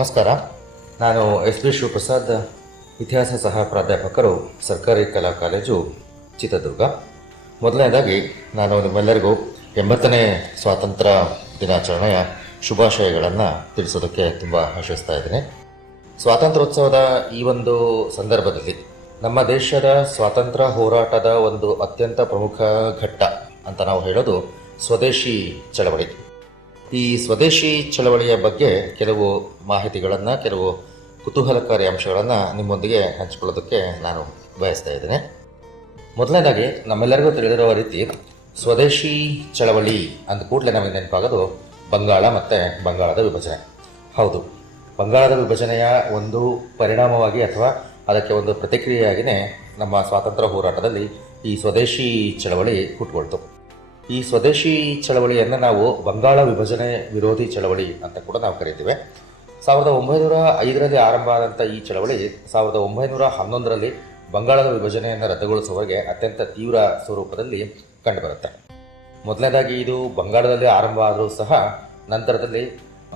ನಮಸ್ಕಾರ. ನಾನು S B Shivaprasad, ಇತಿಹಾಸ ಸಹ ಪ್ರಾಧ್ಯಾಪಕರು, ಸರ್ಕಾರಿ ಕಲಾ ಕಾಲೇಜು, ಚಿತ್ರದುರ್ಗ. ಮೊದಲನೇದಾಗಿ ನಾನು ನಿಮ್ಮೆಲ್ಲರಿಗೂ 80ನೇ ಸ್ವಾತಂತ್ರ್ಯ ದಿನಾಚರಣೆಯ ಶುಭಾಶಯಗಳನ್ನು ತಿಳಿಸೋದಕ್ಕೆ ತುಂಬ ಆಶಿಸ್ತಾ ಇದ್ದೀನಿ. ಸ್ವಾತಂತ್ರ್ಯೋತ್ಸವದ ಈ ಒಂದು ಸಂದರ್ಭದಲ್ಲಿ ನಮ್ಮ ದೇಶದ ಸ್ವಾತಂತ್ರ್ಯ ಹೋರಾಟದ ಒಂದು ಅತ್ಯಂತ ಪ್ರಮುಖ ಘಟ್ಟ ಅಂತ ನಾವು ಹೇಳೋದು ಸ್ವದೇಶಿ ಚಳವಳಿ. ಈ ಸ್ವದೇಶಿ ಚಳವಳಿಯ ಬಗ್ಗೆ ಕೆಲವು ಮಾಹಿತಿಗಳನ್ನು, ಕೆಲವು ಕುತೂಹಲಕಾರಿ ಅಂಶಗಳನ್ನು ನಿಮ್ಮೊಂದಿಗೆ ಹಂಚಿಕೊಳ್ಳೋದಕ್ಕೆ ನಾನು ಬಯಸ್ತಾ ಇದ್ದೇನೆ. ಮೊದಲನೇದಾಗಿ ನಮ್ಮೆಲ್ಲರಿಗೂ ತಿಳಿದಿರುವ ರೀತಿ ಸ್ವದೇಶಿ ಚಳವಳಿ ಅಂದ ಕೂಡಲೇ ನಮಗೆ ನೆನಪಾಗೋದು ಬಂಗಾಳ ಮತ್ತು ಬಂಗಾಳದ ವಿಭಜನೆ. ಹೌದು, ಬಂಗಾಳದ ವಿಭಜನೆಯ ಒಂದು ಪರಿಣಾಮವಾಗಿ ಅಥವಾ ಅದಕ್ಕೆ ಒಂದು ಪ್ರತಿಕ್ರಿಯೆಯಾಗಿಯೇ ನಮ್ಮ ಸ್ವಾತಂತ್ರ್ಯ ಹೋರಾಟದಲ್ಲಿ ಈ ಸ್ವದೇಶಿ ಚಳವಳಿ ಹುಟ್ಟುಕೊಳ್ತು. ಈ ಸ್ವದೇಶಿ ಚಳವಳಿಯನ್ನು ನಾವು ಬಂಗಾಳ ವಿಭಜನೆ ವಿರೋಧಿ ಚಳವಳಿ ಅಂತ ಕೂಡ ನಾವು ಕರೀತೀವಿ. 1905ರಲ್ಲಿ ಆರಂಭ ಆದಂಥ ಈ ಚಳವಳಿ 1911ರಲ್ಲಿ ಬಂಗಾಳದ ವಿಭಜನೆಯನ್ನು ರದ್ದುಗೊಳಿಸುವವರೆಗೆ ಅತ್ಯಂತ ತೀವ್ರ ಸ್ವರೂಪದಲ್ಲಿ ಕಂಡುಬರುತ್ತೆ. ಮೊದಲನೇದಾಗಿ ಇದು ಬಂಗಾಳದಲ್ಲಿ ಆರಂಭ ಆದರೂ ಸಹ ನಂತರದಲ್ಲಿ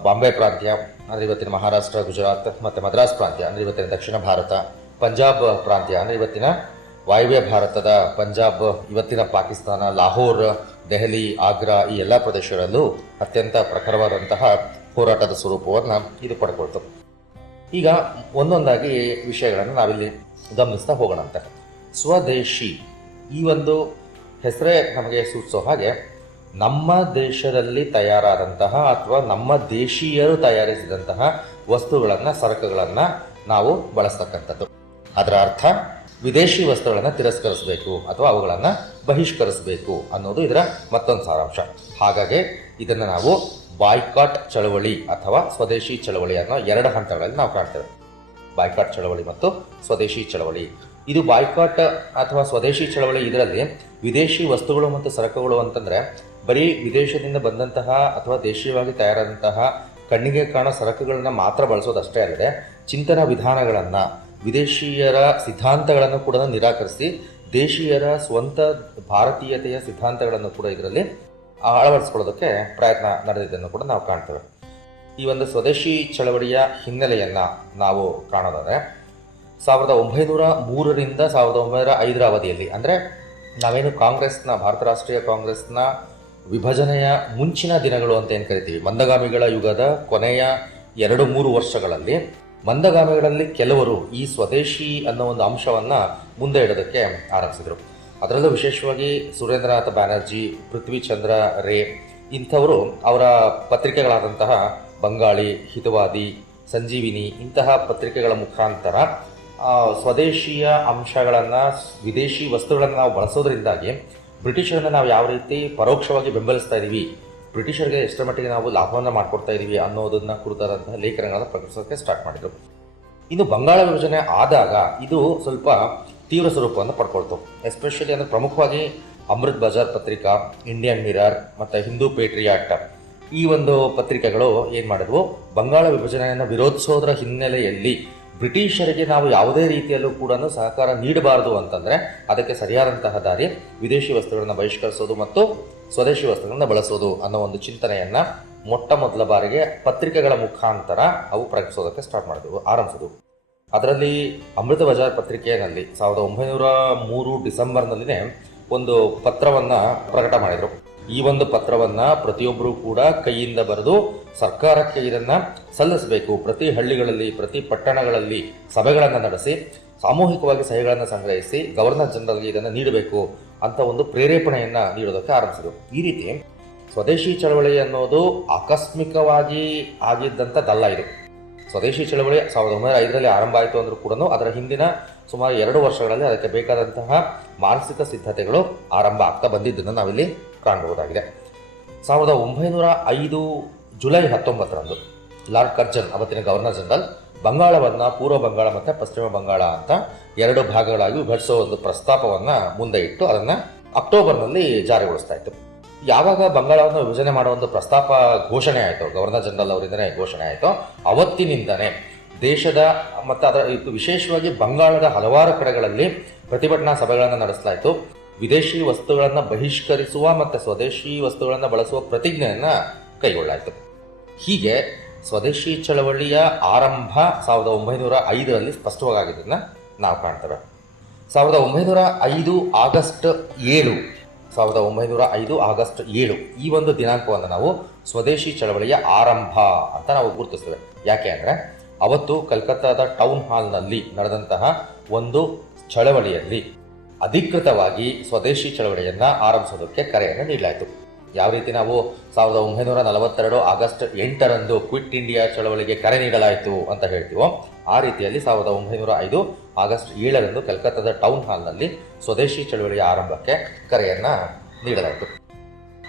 ಬಾಂಬೆ ಪ್ರಾಂತ್ಯ ಅಂದರೆ ಇವತ್ತಿನ ಮಹಾರಾಷ್ಟ್ರ, ಗುಜರಾತ್ ಮತ್ತು ಮದ್ರಾಸ್ ಪ್ರಾಂತ್ಯ ಅಂದರೆ ಇವತ್ತಿನ ದಕ್ಷಿಣ ಭಾರತ, ಪಂಜಾಬ್ ಪ್ರಾಂತ್ಯ ಅಂದರೆ ಇವತ್ತಿನ ವಾಯುವ್ಯ ಭಾರತದ ಪಂಜಾಬ್, ಇವತ್ತಿನ ಪಾಕಿಸ್ತಾನ, ಲಾಹೋರ್, ದೆಹಲಿ, ಆಗ್ರಾ ಈ ಎಲ್ಲ ಪ್ರದೇಶಗಳಲ್ಲೂ ಅತ್ಯಂತ ಪ್ರಖರವಾದಂತಹ ಹೋರಾಟದ ಸ್ವರೂಪವನ್ನು ಇದು ಪಡ್ಕೊಳ್ತು. ಈಗ ಒಂದೊಂದಾಗಿ ವಿಷಯಗಳನ್ನು ನಾವಿಲ್ಲಿ ಗಮನಿಸ್ತಾ ಹೋಗೋಣಂತೆ. ಸ್ವದೇಶಿ ಈ ಒಂದು ಹೆಸರೇ ನಮಗೆ ಸೂಚಿಸೋ ಹಾಗೆ ನಮ್ಮ ದೇಶದಲ್ಲಿ ತಯಾರಾದಂತಹ ಅಥವಾ ನಮ್ಮ ದೇಶೀಯರು ತಯಾರಿಸಿದಂತಹ ವಸ್ತುಗಳನ್ನು, ಸರಕುಗಳನ್ನು ನಾವು ಬಳಸ್ತಕ್ಕಂಥದ್ದು. ಅದರ ಅರ್ಥ ವಿದೇಶಿ ವಸ್ತುಗಳನ್ನು ತಿರಸ್ಕರಿಸಬೇಕು ಅಥವಾ ಅವುಗಳನ್ನು ಬಹಿಷ್ಕರಿಸಬೇಕು ಅನ್ನೋದು ಇದರ ಮತ್ತೊಂದು ಸಾರಾಂಶ. ಹಾಗಾಗಿ ಇದನ್ನು ನಾವು ಬಾಯ್ಕಾಟ್ ಚಳವಳಿ ಅಥವಾ ಸ್ವದೇಶಿ ಚಳವಳಿ ಅನ್ನೋ ಎರಡು ಹಂತಗಳಲ್ಲಿ ನಾವು ಕಾಣ್ತೇವೆ. ಬಾಯ್ಕಾಟ್ ಚಳವಳಿ ಮತ್ತು ಸ್ವದೇಶಿ ಚಳವಳಿ. ಇದು ಬಾಯ್ಕಾಟ್ ಅಥವಾ ಸ್ವದೇಶಿ ಚಳವಳಿ, ಇದರಲ್ಲಿ ವಿದೇಶಿ ವಸ್ತುಗಳು ಮತ್ತು ಸರಕುಗಳು ಅಂತಂದರೆ ಬರೀ ವಿದೇಶದಿಂದ ಬಂದಂತಹ ಅಥವಾ ದೇಶೀಯವಾಗಿ ತಯಾರಾದಂತಹ ಕಣ್ಣಿಗೆ ಕಾಣೋ ಸರಕುಗಳನ್ನು ಮಾತ್ರ ಬಳಸೋದಷ್ಟೇ ಅಲ್ಲದೆ ಚಿಂತನಾ ವಿಧಾನಗಳನ್ನು, ವಿದೇಶಿಯರ ಸಿದ್ಧಾಂತಗಳನ್ನು ಕೂಡ ನಿರಾಕರಿಸಿ ದೇಶೀಯರ ಸ್ವಂತ ಭಾರತೀಯತೆಯ ಸಿದ್ಧಾಂತಗಳನ್ನು ಕೂಡ ಇದರಲ್ಲಿ ಅಳವಡಿಸ್ಕೊಳ್ಳೋದಕ್ಕೆ ಪ್ರಯತ್ನ ನಡೆದಿದ್ದನ್ನು ಕೂಡ ನಾವು ಕಾಣ್ತೇವೆ. ಈ ಒಂದು ಸ್ವದೇಶಿ ಚಳವಳಿಯ ಹಿನ್ನೆಲೆಯನ್ನು ನಾವು ಕಾಣೋದಾದರೆ 1903ರಿಂದ 1905ರ ಅವಧಿಯಲ್ಲಿ, ಅಂದರೆ ನಾವೇನು ಕಾಂಗ್ರೆಸ್ನ, ಭಾರತ ರಾಷ್ಟ್ರೀಯ ಕಾಂಗ್ರೆಸ್ನ ವಿಭಜನೆಯ ಮುಂಚಿನ ದಿನಗಳು ಅಂತ ಏನು ಕರಿತೀವಿ, ಮಂದಗಾಮಿಗಳ ಯುಗದ ಕೊನೆಯ 2-3 ವರ್ಷಗಳಲ್ಲಿ ಮಂದಗಾಮಿಗಳಲ್ಲಿ ಕೆಲವರು ಈ ಸ್ವದೇಶಿ ಅನ್ನೋ ಒಂದು ಅಂಶವನ್ನು ಮುಂದೆ ಇಡೋದಕ್ಕೆ ಆರಂಭಿಸಿದರು. ಅದರಲ್ಲೂ ವಿಶೇಷವಾಗಿ ಸುರೇಂದ್ರನಾಥ ಬ್ಯಾನರ್ಜಿ, ಪೃಥ್ವಿಚಂದ್ರ ರೇ ಇಂಥವರು ಅವರ ಪತ್ರಿಕೆಗಳಾದಂತಹ ಬಂಗಾಳಿ, ಹಿತವಾದಿ, ಸಂಜೀವಿನಿ ಇಂತಹ ಪತ್ರಿಕೆಗಳ ಮುಖಾಂತರ ಸ್ವದೇಶಿಯ ಅಂಶಗಳನ್ನು, ವಿದೇಶಿ ವಸ್ತುಗಳನ್ನು ನಾವು ಬಳಸೋದ್ರಿಂದಾಗಿ ಬ್ರಿಟಿಷರನ್ನು ನಾವು ಯಾವ ರೀತಿ ಪರೋಕ್ಷವಾಗಿ ಬೆಂಬಲಿಸ್ತಾ ಇದ್ದೀವಿ, ಬ್ರಿಟಿಷರಿಗೆ ಎಷ್ಟರ ಮಟ್ಟಿಗೆ ನಾವು ಲಾಭವನ್ನು ಮಾಡಿಕೊಡ್ತಾ ಇದ್ದೀವಿ ಅನ್ನೋದನ್ನು ಕುರಿತಾದಂತಹ ಲೇಖನಗಳನ್ನು ಪ್ರಕಟಿಸೋಕ್ಕೆ ಸ್ಟಾರ್ಟ್ ಮಾಡಿದರು. ಇನ್ನು ಬಂಗಾಳ ವಿಭಜನೆ ಆದಾಗ ಇದು ಸ್ವಲ್ಪ ತೀವ್ರ ಸ್ವರೂಪವನ್ನು ಪಡ್ಕೊಳ್ತು. ಎಸ್ಪೆಷಲಿ ಅಂದರೆ ಪ್ರಮುಖವಾಗಿ ಅಮೃತ್ ಬಜಾರ್ ಪತ್ರಿಕಾ, ಇಂಡಿಯನ್ ಮಿರರ್ ಮತ್ತು ಹಿಂದೂ ಪೇಟ್ರಿಯಾಟ್ ಈ ಒಂದು ಪತ್ರಿಕೆಗಳು ಏನು ಮಾಡಿದ್ವು, ಬಂಗಾಳ ವಿಭಜನೆಯನ್ನು ವಿರೋಧಿಸೋದರ ಹಿನ್ನೆಲೆಯಲ್ಲಿ ಬ್ರಿಟಿಷರಿಗೆ ನಾವು ಯಾವುದೇ ರೀತಿಯಲ್ಲೂ ಕೂಡ ಸಹಕಾರ ನೀಡಬಾರದು ಅಂತಂದರೆ ಅದಕ್ಕೆ ಸರಿಯಾದಂತಹ ದಾರಿ ವಿದೇಶಿ ವಸ್ತುಗಳನ್ನು ಬಹಿಷ್ಕರಿಸೋದು ಮತ್ತು ಸ್ವದೇಶಿ ವಸ್ತುಗಳನ್ನು ಬಳಸೋದು ಅನ್ನೋ ಒಂದು ಚಿಂತನೆಯನ್ನು ಮೊಟ್ಟ ಮೊದಲ ಬಾರಿಗೆ ಪತ್ರಿಕೆಗಳ ಮುಖಾಂತರ ಅವು ಪ್ರಕಟಿಸೋದಕ್ಕೆ ಆರಂಭಿಸಿದವು. ಅದರಲ್ಲಿ ಅಮೃತ ಬಜಾರ್ ಪತ್ರಿಕೆಯಲ್ಲಿ 1903 ಡಿಸೆಂಬರ್ನಲ್ಲಿನೇ ಒಂದು ಪತ್ರವನ್ನು ಪ್ರಕಟ ಮಾಡಿದರು. ಈ ಒಂದು ಪತ್ರವನ್ನು ಪ್ರತಿಯೊಬ್ಬರೂ ಕೂಡ ಕೈಯಿಂದ ಬರೆದು ಸರ್ಕಾರಕ್ಕೆ ಇದನ್ನು ಸಲ್ಲಿಸಬೇಕು. ಪ್ರತಿ ಹಳ್ಳಿಗಳಲ್ಲಿ, ಪ್ರತಿ ಪಟ್ಟಣಗಳಲ್ಲಿ ಸಭೆಗಳನ್ನು ನಡೆಸಿ ಸಾಮೂಹಿಕವಾಗಿ ಸಹಿಗಳನ್ನು ಸಂಗ್ರಹಿಸಿ ಗವರ್ನರ್ ಜನರಲ್ಗೆ ಇದನ್ನು ನೀಡಬೇಕು ಅಂತ ಒಂದು ಪ್ರೇರೇಪಣೆಯನ್ನು ನೀಡೋದಕ್ಕೆ ಆರಂಭಿಸಿದರು. ಈ ರೀತಿ ಸ್ವದೇಶಿ ಚಳವಳಿ ಅನ್ನೋದು ಆಕಸ್ಮಿಕವಾಗಿ ಆಗಿದ್ದಂಥದ್ದಲ್ಲ. ಇದು ಸ್ವದೇಶಿ ಚಳವಳಿ 1905ರಲ್ಲಿ ಆರಂಭ ಆಯಿತು ಅಂದರೂ ಕೂಡ ಅದರ ಹಿಂದಿನ ಸುಮಾರು 2 ವರ್ಷಗಳಲ್ಲಿ ಅದಕ್ಕೆ ಬೇಕಾದಂತಹ ಮಾನಸಿಕ ಸಿದ್ಧತೆಗಳು ಆರಂಭ ಆಗ್ತಾ ಬಂದಿದ್ದನ್ನು ನಾವಿಲ್ಲಿ ಕಾಣಬಹುದಾಗಿದೆ. 1905 ಜುಲೈ 19ರಂದು ಲಾರ್ಡ್ ಕರ್ಜನ್, ಅವತ್ತಿನ ಗವರ್ನರ್ ಜನರಲ್, ಬಂಗಾಳವನ್ನು ಪೂರ್ವ ಬಂಗಾಳ ಮತ್ತು ಪಶ್ಚಿಮ ಬಂಗಾಳ ಅಂತ 2 ಭಾಗಗಳಾಗಿ ವಿಭಜಿಸೋ ಒಂದು ಪ್ರಸ್ತಾಪವನ್ನು ಮುಂದೆ ಇಟ್ಟು ಅದನ್ನು ಅಕ್ಟೋಬರ್ನಲ್ಲಿ ಜಾರಿಗೊಳಿಸ್ತಾ ಇತ್ತು. ಯಾವಾಗ ಬಂಗಾಳವನ್ನು ವಿಭಜನೆ ಮಾಡೋ ಒಂದು ಪ್ರಸ್ತಾಪ ಘೋಷಣೆ ಆಯಿತು, ಗವರ್ನರ್ ಜನರಲ್ ಅವರಿಂದನೇ ಘೋಷಣೆ ಆಯಿತು, ಅವತ್ತಿನಿಂದನೇ ದೇಶದ ಮತ್ತು ಅದರ ವಿಶೇಷವಾಗಿ ಬಂಗಾಳದ ಹಲವಾರು ಕಡೆಗಳಲ್ಲಿ ಪ್ರತಿಭಟನಾ ಸಭೆಗಳನ್ನು ನಡೆಸಲಾಯಿತು. ವಿದೇಶಿ ವಸ್ತುಗಳನ್ನು ಬಹಿಷ್ಕರಿಸುವ ಮತ್ತು ಸ್ವದೇಶಿ ವಸ್ತುಗಳನ್ನು ಬಳಸುವ ಪ್ರತಿಜ್ಞೆಯನ್ನು ಕೈಗೊಳ್ಳಾಯಿತು. ಹೀಗೆ ಸ್ವದೇಶಿ ಚಳವಳಿಯ ಆರಂಭ 1905ರಲ್ಲಿ ಸ್ಪಷ್ಟವಾಗಿದ್ದನ್ನು ನಾವು ಕಾಣ್ತೇವೆ. 1905 ಆಗಸ್ಟ್ 7 1905 ಆಗಸ್ಟ್ 7 ಈ ಒಂದು ದಿನಾಂಕವನ್ನು ನಾವು ಸ್ವದೇಶಿ ಚಳವಳಿಯ ಆರಂಭ ಅಂತ ನಾವು ಗುರುತಿಸ್ತೇವೆ. ಯಾಕೆ ಅಂದರೆ ಅವತ್ತು ಕಲ್ಕತ್ತಾದ ಟೌನ್ ಹಾಲ್ನಲ್ಲಿ ನಡೆದಂತಹ ಒಂದು ಚಳವಳಿಯಲ್ಲಿ ಅಧಿಕೃತವಾಗಿ ಸ್ವದೇಶಿ ಚಳವಳಿಯನ್ನು ಆರಂಭಿಸೋದಕ್ಕೆ ಕರೆಯನ್ನು ನೀಡಲಾಯಿತು. ಯಾವ ರೀತಿ ನಾವು 1942 ಆಗಸ್ಟ್ 8ರಂದು ಕ್ವಿಟ್ ಇಂಡಿಯಾ ಚಳವಳಿಗೆ ಕರೆ ನೀಡಲಾಯಿತು ಅಂತ ಹೇಳ್ತೀವೋ, ಆ ರೀತಿಯಲ್ಲಿ 1905 ಆಗಸ್ಟ್ 7ರಂದು ಕಲ್ಕತ್ತಾದ ಟೌನ್ ಹಾಲ್ನಲ್ಲಿ ಸ್ವದೇಶಿ ಚಳವಳಿಯ ಆರಂಭಕ್ಕೆ ಕರೆಯನ್ನು ನೀಡಲಾಯಿತು.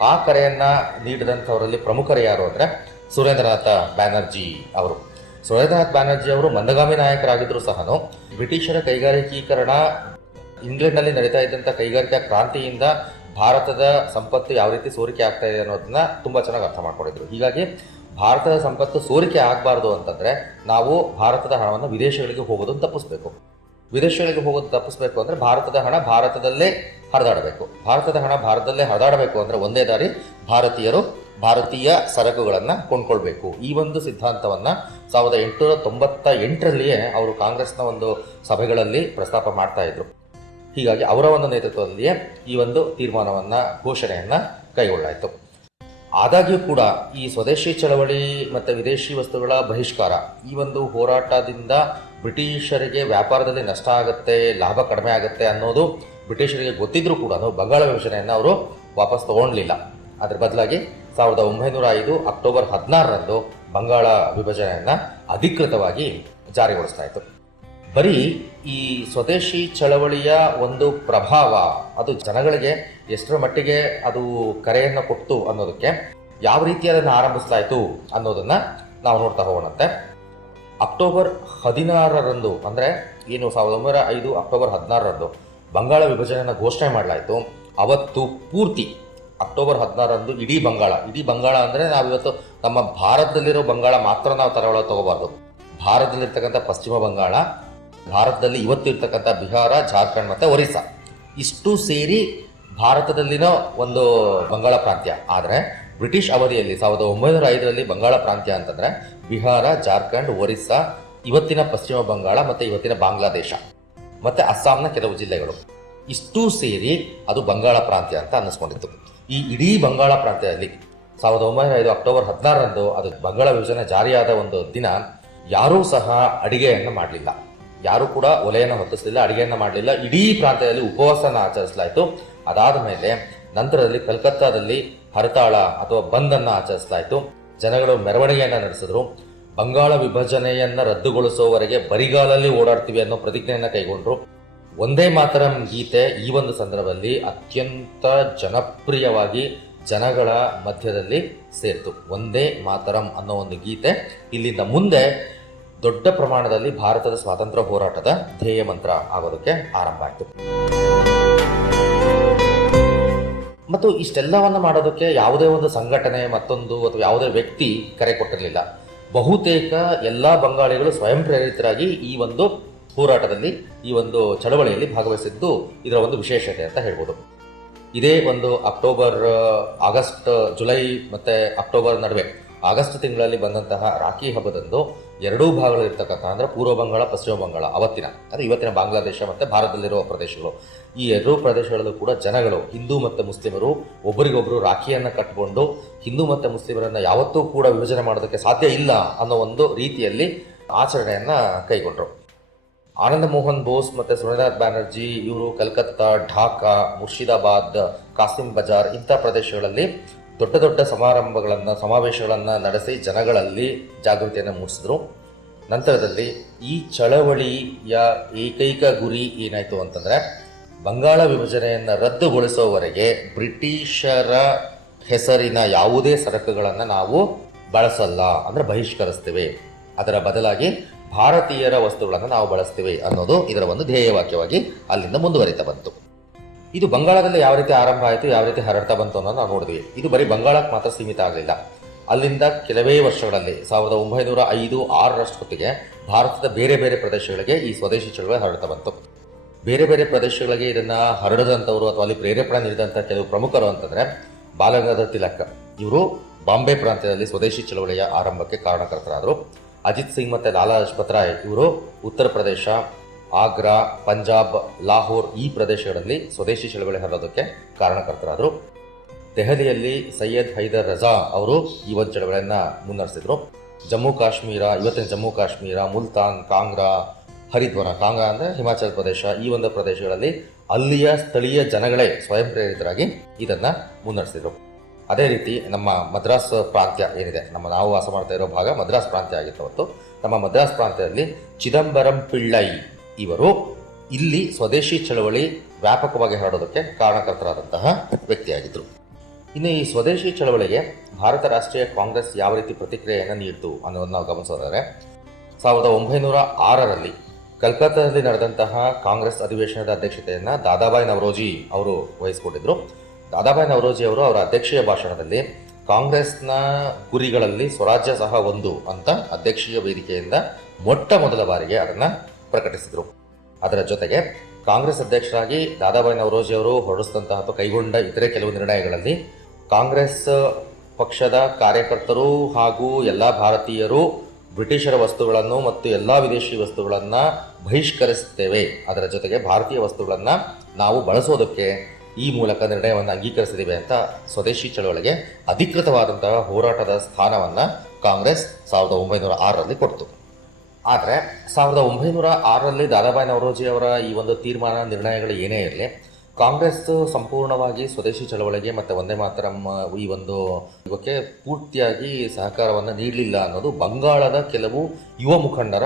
ಆ ಕರೆಯನ್ನು ನೀಡಿದಂಥವರಲ್ಲಿ ಪ್ರಮುಖರು ಯಾರು ಅಂದರೆ ಸುರೇಂದ್ರನಾಥ ಬ್ಯಾನರ್ಜಿ ಅವರು. ಸುರೇಂದ್ರನಾಥ್ ಬ್ಯಾನರ್ಜಿ ಅವರು ಮಂದಗಾಮಿ ನಾಯಕರಾಗಿದ್ದರೂ ಸಹ ಬ್ರಿಟಿಷರ ಕೈಗಾರಿಕೀಕರಣ, ಇಂಗ್ಲೆಂಡ್ನಲ್ಲಿ ನಡೀತಾ ಇದ್ದಂಥ ಕೈಗಾರಿಕಾ ಕ್ರಾಂತಿಯಿಂದ ಭಾರತದ ಸಂಪತ್ತು ಯಾವ ರೀತಿ ಸೋರಿಕೆ ಆಗ್ತಾ ಇದೆ ಅನ್ನೋದನ್ನ ತುಂಬ ಚೆನ್ನಾಗಿ ಅರ್ಥ ಮಾಡ್ಕೊಂಡಿದ್ರು. ಹೀಗಾಗಿ ಭಾರತದ ಸಂಪತ್ತು ಸೋರಿಕೆ ಆಗಬಾರ್ದು ಅಂತಂದರೆ ನಾವು ಭಾರತದ ಹಣವನ್ನು ವಿದೇಶಗಳಿಗೆ ಹೋಗೋದನ್ನು ತಪ್ಪಿಸ್ಬೇಕು. ವಿದೇಶಗಳಿಗೆ ಹೋಗೋದು ತಪ್ಪಿಸ್ಬೇಕು ಅಂದರೆ ಭಾರತದ ಹಣ ಭಾರತದಲ್ಲೇ ಹರಿದಾಡಬೇಕು. ಭಾರತದ ಹಣ ಭಾರತದಲ್ಲೇ ಹರಿದಾಡಬೇಕು ಅಂದರೆ ಒಂದೇ ದಾರಿ, ಭಾರತೀಯರು ಭಾರತೀಯ ಸರಕುಗಳನ್ನು ಕೊಂಡ್ಕೊಳ್ಬೇಕು. ಈ ಒಂದು ಸಿದ್ಧಾಂತವನ್ನು 1898ರಲ್ಲಿಯೇ ಅವರು ಕಾಂಗ್ರೆಸ್ನ ಒಂದು ಸಭೆಗಳಲ್ಲಿ ಪ್ರಸ್ತಾಪ ಮಾಡ್ತಾ ಇದ್ರು. ಹೀಗಾಗಿ ಅವರ ಒಂದು ನೇತೃತ್ವದಲ್ಲಿಯೇ ಈ ಒಂದು ತೀರ್ಮಾನವನ್ನು, ಘೋಷಣೆಯನ್ನು ಕೈಗೊಳ್ಳಲಾಯಿತು. ಆದಾಗ್ಯೂ ಕೂಡ ಈ ಸ್ವದೇಶಿ ಚಳವಳಿ ಮತ್ತು ವಿದೇಶಿ ವಸ್ತುಗಳ ಬಹಿಷ್ಕಾರ, ಈ ಒಂದು ಹೋರಾಟದಿಂದ ಬ್ರಿಟಿಷರಿಗೆ ವ್ಯಾಪಾರದಲ್ಲಿ ನಷ್ಟ ಆಗುತ್ತೆ, ಲಾಭ ಕಡಿಮೆ ಆಗುತ್ತೆ ಅನ್ನೋದು ಬ್ರಿಟಿಷರಿಗೆ ಗೊತ್ತಿದ್ರೂ ಕೂಡ ಬಂಗಾಳ ವಿಭಜನೆಯನ್ನು ಅವರು ವಾಪಸ್ ತಗೊಳ್ಳಲಿಲ್ಲ. ಅದರ ಬದಲಾಗಿ 1905 ಅಕ್ಟೋಬರ್ 16ರಂದು ಬಂಗಾಳ ವಿಭಜನೆಯನ್ನು ಅಧಿಕೃತವಾಗಿ ಜಾರಿಗೊಳಿಸ್ತಾ ಇತ್ತು. ಬರೀ ಈ ಸ್ವದೇಶಿ ಚಳವಳಿಯ ಒಂದು ಪ್ರಭಾವ ಅದು ಜನಗಳಿಗೆ ಎಷ್ಟರ ಮಟ್ಟಿಗೆ ಅದು ಕರೆಯನ್ನು ಕೊಟ್ಟು ಅನ್ನೋದಕ್ಕೆ, ಯಾವ ರೀತಿ ಅದನ್ನು ಆರಂಭಿಸ್ತಾಯಿತು ಅನ್ನೋದನ್ನು ನಾವು ನೋಡ್ತಾ ಹೋಗೋಣಂತೆ. ಅಕ್ಟೋಬರ್ 16ರಂದು ಅಂದರೆ ಏನು 1905 ಅಕ್ಟೋಬರ್ 16ರಂದು ಬಂಗಾಳ ವಿಭಜನೆಯನ್ನು ಘೋಷಣೆ ಮಾಡಲಾಯಿತು. ಅವತ್ತು ಪೂರ್ತಿ ಅಕ್ಟೋಬರ್ 16ರಂದು ಇಡೀ ಬಂಗಾಳ ಅಂದರೆ ನಾವಿವತ್ತು ನಮ್ಮ ಭಾರತದಲ್ಲಿರೋ ಬಂಗಾಳ ಮಾತ್ರ ನಾವು ತರವಳ ತಗೋಬಾರ್ದು. ಭಾರತದಲ್ಲಿರ್ತಕ್ಕಂಥ ಪಶ್ಚಿಮ ಬಂಗಾಳ, ಭಾರತದಲ್ಲಿ ಇವತ್ತು ಇರ್ತಕ್ಕಂಥ ಬಿಹಾರ, ಜಾರ್ಖಂಡ್ ಮತ್ತು ಒರಿಸ್ಸಾ ಇಷ್ಟು ಸೇರಿ ಭಾರತದಲ್ಲಿನ ಒಂದು ಬಂಗಾಳ ಪ್ರಾಂತ್ಯ. ಆದರೆ ಬ್ರಿಟಿಷ್ ಅವಧಿಯಲ್ಲಿ 1905ರಲ್ಲಿ ಬಂಗಾಳ ಪ್ರಾಂತ್ಯ ಅಂತಂದರೆ ಬಿಹಾರ, ಜಾರ್ಖಂಡ್, ಒರಿಸ್ಸಾ, ಇವತ್ತಿನ ಪಶ್ಚಿಮ ಬಂಗಾಳ ಮತ್ತು ಇವತ್ತಿನ ಬಾಂಗ್ಲಾದೇಶ ಮತ್ತು ಅಸ್ಸಾಂನ ಕೆಲವು ಜಿಲ್ಲೆಗಳು ಇಷ್ಟೂ ಸೇರಿ ಅದು ಬಂಗಾಳ ಪ್ರಾಂತ್ಯ ಅಂತ ಅನ್ನಿಸ್ಕೊಂಡಿತ್ತು. ಈ ಇಡೀ ಬಂಗಾಳ ಪ್ರಾಂತ್ಯದಲ್ಲಿ 1905 ಅಕ್ಟೋಬರ್ 16ರಂದು ಅದು ಬಂಗಾಳ ವಿಭಜನೆ ಜಾರಿಯಾದ ಒಂದು ದಿನ ಯಾರೂ ಸಹ ಅಡಿಗೆಯನ್ನು ಮಾಡಲಿಲ್ಲ, ಯಾರೂ ಕೂಡ ಒಲೆಯನ್ನು ಹೊತ್ತಿಸಲಿಲ್ಲ, ಅಡಿಗೆಯನ್ನು ಮಾಡಲಿಲ್ಲ. ಇಡೀ ಪ್ರಾಂತ್ಯದಲ್ಲಿ ಉಪವಾಸನ ಆಚರಿಸಲಾಯಿತು. ಅದಾದ ಮೇಲೆ ನಂತರದಲ್ಲಿ ಕಲ್ಕತ್ತಾದಲ್ಲಿ ಹರತಾಳ ಅಥವಾ ಬಂದನ್ನು ಆಚರಿಸಲಾಯಿತು. ಜನಗಳು ಮೆರವಣಿಗೆಯನ್ನು ನಡೆಸಿದ್ರು. ಬಂಗಾಳ ವಿಭಜನೆಯನ್ನು ರದ್ದುಗೊಳಿಸುವವರೆಗೆ ಬರಿಗಾಲಲ್ಲಿ ಓಡಾಡ್ತೀವಿ ಅನ್ನೋ ಪ್ರತಿಜ್ಞೆಯನ್ನು ಕೈಗೊಂಡ್ರು. ಒಂದೇ ಮಾತರಂ ಗೀತೆ ಈ ಒಂದು ಸಂದರ್ಭದಲ್ಲಿ ಅತ್ಯಂತ ಜನಪ್ರಿಯವಾಗಿ ಜನಗಳ ಮಧ್ಯದಲ್ಲಿ ಸೇರಿತು. ಒಂದೇ ಮಾತರಂ ಅನ್ನೋ ಒಂದು ಗೀತೆ ಇಲ್ಲಿಂದ ಮುಂದೆ ದೊಡ್ಡ ಪ್ರಮಾಣದಲ್ಲಿ ಭಾರತದ ಸ್ವಾತಂತ್ರ್ಯ ಹೋರಾಟದ ಧ್ಯೇಯ ಮಂತ್ರ ಆಗೋದಕ್ಕೆ ಆರಂಭ ಆಯಿತು. ಮತ್ತು ಇಷ್ಟೆಲ್ಲವನ್ನು ಮಾಡೋದಕ್ಕೆ ಯಾವುದೇ ಒಂದು ಸಂಘಟನೆ, ಮತ್ತೊಂದು ಅಥವಾ ಯಾವುದೇ ವ್ಯಕ್ತಿ ಕರೆ ಕೊಟ್ಟಿರಲಿಲ್ಲ. ಬಹುತೇಕ ಎಲ್ಲ ಬಂಗಾಳಿಗಳು ಸ್ವಯಂ ಪ್ರೇರಿತರಾಗಿ ಈ ಒಂದು ಹೋರಾಟದಲ್ಲಿ, ಈ ಒಂದು ಚಳವಳಿಯಲ್ಲಿ ಭಾಗವಹಿಸಿದ್ದು ಇದರ ಒಂದು ವಿಶೇಷತೆ ಅಂತ ಹೇಳ್ಬೋದು. ಇದೇ ಒಂದು ಆಗಸ್ಟ್, ಜುಲೈ ಮತ್ತು ಅಕ್ಟೋಬರ್ ನಡುವೆ ಆಗಸ್ಟ್ ತಿಂಗಳಲ್ಲಿ ಬಂದಂತಹ ರಾಖಿ ಹಬ್ಬದಂದು ಎರಡೂ ಭಾಗಗಳಿರ್ತಕ್ಕಂಥ ಅಂದರೆ ಪೂರ್ವ ಬಂಗಾಳ, ಪಶ್ಚಿಮ ಬಂಗಾಳ, ಇವತ್ತಿನ ಬಾಂಗ್ಲಾದೇಶ ಮತ್ತು ಭಾರತದಲ್ಲಿರುವ ಪ್ರದೇಶಗಳು, ಈ ಎರಡೂ ಪ್ರದೇಶಗಳಲ್ಲೂ ಕೂಡ ಜನಗಳು, ಹಿಂದೂ ಮತ್ತು ಮುಸ್ಲಿಮರು ಒಬ್ಬರಿಗೊಬ್ಬರು ರಾಖಿಯನ್ನು ಕಟ್ಟಿಕೊಂಡು ಹಿಂದೂ ಮತ್ತು ಮುಸ್ಲಿಮರನ್ನು ಯಾವತ್ತೂ ಕೂಡ ವಿಭಜನೆ ಮಾಡೋದಕ್ಕೆ ಸಾಧ್ಯ ಇಲ್ಲ ಅನ್ನೋ ಒಂದು ರೀತಿಯಲ್ಲಿ ಆಚರಣೆಯನ್ನು ಕೈಗೊಂಡರು. ಆನಂದ ಮೋಹನ್ ಬೋಸ್ ಮತ್ತು ಸುರೇಂದ್ರನಾಥ್ ಬ್ಯಾನರ್ಜಿ ಇವರು ಕಲ್ಕತ್ತಾ, ಢಾಕಾ, ಮುರ್ಷಿದಾಬಾದ್, ಕಾಸಿಂ ಬಜಾರ್ ಇಂಥ ಪ್ರದೇಶಗಳಲ್ಲಿ ದೊಡ್ಡ ದೊಡ್ಡ ಸಮಾವೇಶಗಳನ್ನು ನಡೆಸಿ ಜನಗಳಲ್ಲಿ ಜಾಗೃತಿಯನ್ನು ಮೂಡಿಸಿದ್ರು. ನಂತರದಲ್ಲಿ ಈ ಚಳವಳಿಯ ಏಕೈಕ ಗುರಿ ಏನಾಯಿತು ಅಂತಂದರೆ ಬಂಗಾಳ ವಿಭಜನೆಯನ್ನು ರದ್ದುಗೊಳಿಸುವವರೆಗೆ ಬ್ರಿಟಿಷರ ಹೆಸರಿನ ಯಾವುದೇ ಸರಕುಗಳನ್ನು ನಾವು ಬಳಸಲ್ಲ, ಅಂದರೆ ಬಹಿಷ್ಕರಿಸ್ತೇವೆ, ಅದರ ಬದಲಾಗಿ ಭಾರತೀಯರ ವಸ್ತುಗಳನ್ನು ನಾವು ಬಳಸ್ತೀವಿ ಅನ್ನೋದು ಇದರ ಒಂದು ಧ್ಯೇಯವಾಕ್ಯವಾಗಿ ಅಲ್ಲಿಂದ ಮುಂದುವರಿತಾ ಬಂತು. ಇದು ಬಂಗಾಳದಲ್ಲಿ ಯಾವ ರೀತಿ ಆರಂಭ ಆಯಿತು, ಯಾವ ರೀತಿ ಹರಡ್ತಾ ಬಂತು ಅನ್ನೋದು ನಾವು ನೋಡಿದ್ವಿ. ಇದು ಬರೀ ಬಂಗಾಳಕ್ಕೆ ಮಾತ್ರ ಸೀಮಿತ ಆಗಲಿಲ್ಲ. ಅಲ್ಲಿಂದ ಕೆಲವೇ ವರ್ಷಗಳಲ್ಲಿ 1905-6ರಷ್ಟೊತ್ತಿಗೆ ಭಾರತದ ಬೇರೆ ಬೇರೆ ಪ್ರದೇಶಗಳಿಗೆ ಈ ಸ್ವದೇಶಿ ಚಳವಳಿ ಹರಡ್ತಾ ಬಂತು. ಬೇರೆ ಬೇರೆ ಪ್ರದೇಶಗಳಿಗೆ ಇದನ್ನು ಹರಡದಂಥವರು ಅಥವಾ ಅಲ್ಲಿ ಪ್ರೇರೇಪಣೆ ನೀಡಿದಂಥ ಕೆಲವು ಪ್ರಮುಖರು ಅಂತಂದರೆ ಬಾಲಗಂಗಾಧರ ತಿಲಕ್ ಇವರು ಬಾಂಬೆ ಪ್ರಾಂತ್ಯದಲ್ಲಿ ಸ್ವದೇಶಿ ಚಳವಳಿಯ ಆರಂಭಕ್ಕೆ ಕಾರಣಕರ್ತರಾದರು. ಅಜಿತ್ ಸಿಂಗ್ ಮತ್ತು ಲಾಲಾ ಲಜಪತ್ ರಾಯ್ ಇವರು ಉತ್ತರ ಪ್ರದೇಶ, ಆಗ್ರಾ, ಪಂಜಾಬ್, ಲಾಹೋರ್ ಈ ಪ್ರದೇಶಗಳಲ್ಲಿ ಸ್ವದೇಶಿ ಚಳವಳಿ ಹರಡೋದಕ್ಕೆ ಕಾರಣಕರ್ತರಾದರು. ದೆಹಲಿಯಲ್ಲಿ ಸೈಯದ್ ಹೈದರ್ ರಜಾ ಅವರು ಈ ಒಂದು ಚಳವಳಿಯನ್ನು ಮುನ್ನಡೆಸಿದರು. ಜಮ್ಮು ಕಾಶ್ಮೀರ, ಇವತ್ತಿನ ಜಮ್ಮು ಕಾಶ್ಮೀರ, ಮುಲ್ತಾನ್, ಕಾಂಗ್ರಾ, ಹರಿದ್ವಾರ, ಕಾಂಗ್ರಾ ಅಂದರೆ ಹಿಮಾಚಲ ಪ್ರದೇಶ, ಈ ಒಂದು ಪ್ರದೇಶಗಳಲ್ಲಿ ಅಲ್ಲಿಯ ಸ್ಥಳೀಯ ಜನಗಳೇ ಸ್ವಯಂ ಪ್ರೇರಿತರಾಗಿ ಇದನ್ನು ಮುನ್ನಡೆಸಿದರು. ಅದೇ ರೀತಿ ನಮ್ಮ ಮದ್ರಾಸ್ ಪ್ರಾಂತ್ಯ ಏನಿದೆ, ನಾವು ವಾಸ ಮಾಡ್ತಾ ಇರೋ ಭಾಗ ಮದ್ರಾಸ್ ಪ್ರಾಂತ್ಯ ಆಗಿತ್ತು ಅವತ್ತು. ನಮ್ಮ ಮದ್ರಾಸ್ ಪ್ರಾಂತ್ಯದಲ್ಲಿ ಚಿದಂಬರಂ ಪಿಳ್ಳೈ ಇವರು ಇಲ್ಲಿ ಸ್ವದೇಶಿ ಚಳವಳಿ ವ್ಯಾಪಕವಾಗಿ ಹರಡೋದಕ್ಕೆ ಕಾರಣಕರ್ತರಾದಂತಹ ವ್ಯಕ್ತಿಯಾಗಿದ್ದರು. ಇನ್ನು ಈ ಸ್ವದೇಶಿ ಚಳವಳಿಗೆ ಭಾರತ ರಾಷ್ಟ್ರೀಯ ಕಾಂಗ್ರೆಸ್ ಯಾವ ರೀತಿ ಪ್ರತಿಕ್ರಿಯೆಯನ್ನು ನೀಡಿತು ಅನ್ನೋದನ್ನು ನಾವು ಗಮನಿಸೋದಾದರೆ, 1906ರಲ್ಲಿ ಕಲ್ಕತ್ತಾದಲ್ಲಿ ನಡೆದಂತಹ ಕಾಂಗ್ರೆಸ್ ಅಧಿವೇಶನದ ಅಧ್ಯಕ್ಷತೆಯನ್ನು ದಾದಾಬಾಯಿ ನವರೋಜಿ ಅವರು ವಹಿಸಿಕೊಂಡಿದ್ದರು. ದಾದಾಬಾಯಿ ನವರೋಜಿ ಅವರು ಅವರ ಅಧ್ಯಕ್ಷೀಯ ಭಾಷಣದಲ್ಲಿ ಕಾಂಗ್ರೆಸ್ನ ಗುರಿಗಳಲ್ಲಿ ಸ್ವರಾಜ್ಯ ಸಹ ಒಂದು ಅಂತ ಅಧ್ಯಕ್ಷೀಯ ವೇದಿಕೆಯಿಂದ ಮೊಟ್ಟ ಮೊದಲ ಬಾರಿಗೆ ಅದನ್ನು ಪ್ರಕಟಿಸಿದರು. ಅದರ ಜೊತೆಗೆ ಕಾಂಗ್ರೆಸ್ ಅಧ್ಯಕ್ಷರಾಗಿ ದಾದಾಬಾಯಿ ನವರೋಜಿ ಅವರು ಹೊರಡಿಸಿದಂತಹ ಅಥವಾ ಕೈಗೊಂಡ ಇತರೆ ಕೆಲವು ನಿರ್ಣಯಗಳಲ್ಲಿ ಕಾಂಗ್ರೆಸ್ ಪಕ್ಷದ ಕಾರ್ಯಕರ್ತರು ಹಾಗೂ ಎಲ್ಲ ಭಾರತೀಯರು ಬ್ರಿಟಿಷರ ವಸ್ತುಗಳನ್ನು ಮತ್ತು ಎಲ್ಲ ವಿದೇಶಿ ವಸ್ತುಗಳನ್ನು ಬಹಿಷ್ಕರಿಸುತ್ತೇವೆ, ಅದರ ಜೊತೆಗೆ ಭಾರತೀಯ ವಸ್ತುಗಳನ್ನು ನಾವು ಬಳಸೋದಕ್ಕೆ ಈ ಮೂಲಕ ನಿರ್ಣಯವನ್ನು ಅಂಗೀಕರಿಸಿದ್ದೇವೆ ಅಂತ ಸ್ವದೇಶಿ ಚಳವಳಿಗೆ ಅಧಿಕೃತವಾದಂತಹ ಹೋರಾಟದ ಸ್ಥಾನವನ್ನು ಕಾಂಗ್ರೆಸ್ 1906ರಲ್ಲಿ ಕೊಡ್ತು. ಆದರೆ 1906ರಲ್ಲಿ ದಾದಾಬಾಯಿ ನವರೋಜಿ ಅವರ ಈ ಒಂದು ತೀರ್ಮಾನ ನಿರ್ಣಯಗಳು ಏನೇ ಇರಲಿ, ಕಾಂಗ್ರೆಸ್ ಸಂಪೂರ್ಣವಾಗಿ ಸ್ವದೇಶಿ ಚಳವಳಿಗೆ ಮತ್ತು ವಂದೇ ಮಾತರಂ ಈ ಒಂದು ಯುಗಕ್ಕೆ ಪೂರ್ತಿಯಾಗಿ ಸಹಕಾರವನ್ನು ನೀಡಲಿಲ್ಲ ಅನ್ನೋದು ಬಂಗಾಳದ ಕೆಲವು ಯುವ ಮುಖಂಡರ